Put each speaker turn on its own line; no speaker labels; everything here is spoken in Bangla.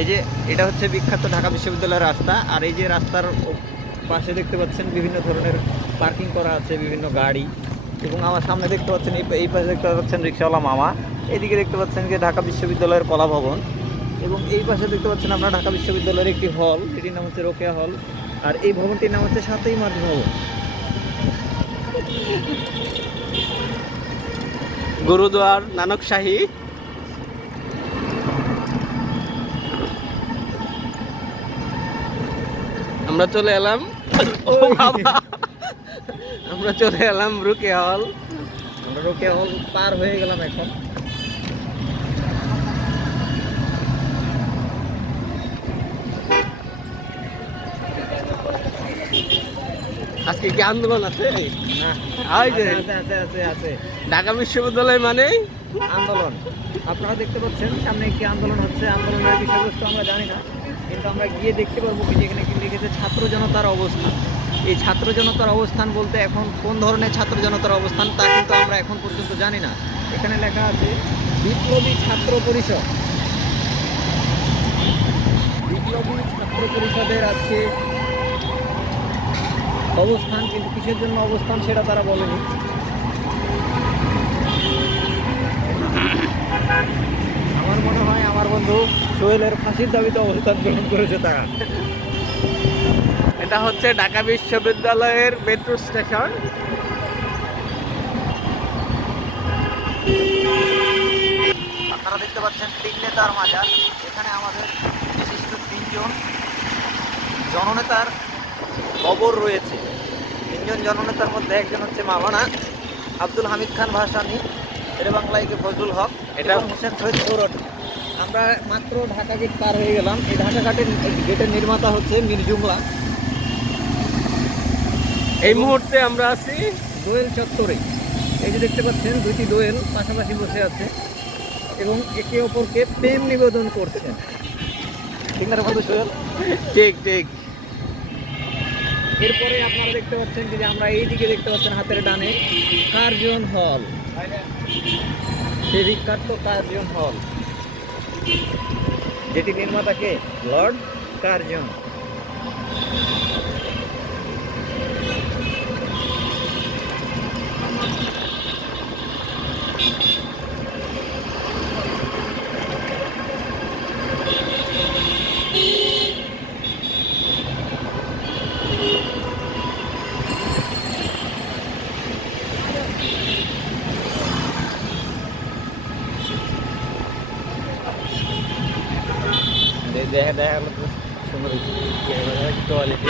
এই যে এটা হচ্ছে বিখ্যাত ঢাকা বিশ্ববিদ্যালয়ের রাস্তা, আর এই যে রাস্তার পাশে দেখতে পাচ্ছেন বিভিন্ন ধরনের পার্কিং করা আছে, বিভিন্ন গাড়ি, এবং আমার সামনে দেখতে পাচ্ছেন এই পাশে দেখতে পাচ্ছেন রিক্সাওয়ালা মামা এইদিকে দেখতে পাচ্ছেন যে ঢাকা বিশ্ববিদ্যালয়ের কলা ভবন, এবং এই পাশে দেখতে পাচ্ছেন আপনারা ঢাকা বিশ্ববিদ্যালয়ের একটি হল, এটির নাম হচ্ছে রোকেয়া হল, আর এই ভবনটির নাম হচ্ছে সাতই মার্চ ভবন।
গুরুদুয়ার নানক শাহী আমরা চলে এলাম। ও আমরা চলে এলাম রুকে হল।
আমরা রুকে হল পার হয়ে গেলাম এখন।
আজকে কি আন্দোলন আছে? ঢাকা বিশ্ববিদ্যালয় মানে
আন্দোলন। আপনারা দেখতে পাচ্ছেন সামনে একটি আন্দোলন হচ্ছে আন্দোলনের বিষয়বস্তু আমরা জানি না কিন্তু আমরা গিয়ে দেখতে পারব কি যেখানে কি লিখেছে ছাত্র জনতার অবস্থান। এই ছাত্র জনতার অবস্থান বলতে এখন কোন ধরনের ছাত্র জনতার অবস্থান তা কিন্তু আমরা এখন পর্যন্ত জানি না। এখানে লেখা আছে বিপ্লবী ছাত্র পরিষদ। বিপ্লবী ছাত্র পরিষদের আজকে অবস্থান, কিন্তু কিসের জন্য অবস্থান সেটা তারা বলেনি। আমার মনে হয় আমার বন্ধু সোহেলের ফাঁসির দাবিতে অবস্থান গ্রহণ করেছে তারা।
এটা হচ্ছে ঢাকা বিশ্ববিদ্যালয়ের মেট্রো স্টেশন।
আপনারা দেখতে পাচ্ছেন তিন নেতার মাজার। এখানে আমাদের বিশিষ্ট তিনজন জননেতার কবর রয়েছে। তিনজন জননেতার মধ্যে একজন হচ্ছে মাওলানা আব্দুল হামিদ খান ভাসানি এর বাংলাইকে ফজলুল হক এটা হোসেন শহীদ সৌরট আমরা মাত্র ঢাকা গেট পার হয়ে গেলাম। এই ঢাকা ঘাটের গেটের নির্মাতা হচ্ছে মীর জুমলা।
এই মুহূর্তে আমরা আছি
দোয়েল চত্বরে। এই যে দেখতে পাচ্ছেন দুইটি দোয়েল পাশাপাশি বসে আছে এবং একে অপরকে প্রেম নিবেদন করছেন ঠিক না বন্ধু সোহেল?
ঠিক ঠিক।
এরপরে আপনারা দেখতে পাচ্ছেন যে আমরা এই দিকে দেখতে পাচ্ছেন হাতের ডানে কার্জন হল। সেই বিখ্যাত কার্জন হল। যেটি নির্মাতাকে লর্ড কার্জন। দেখা দেখা গেল তো সুন্দর হয়েছে কোয়ালিটি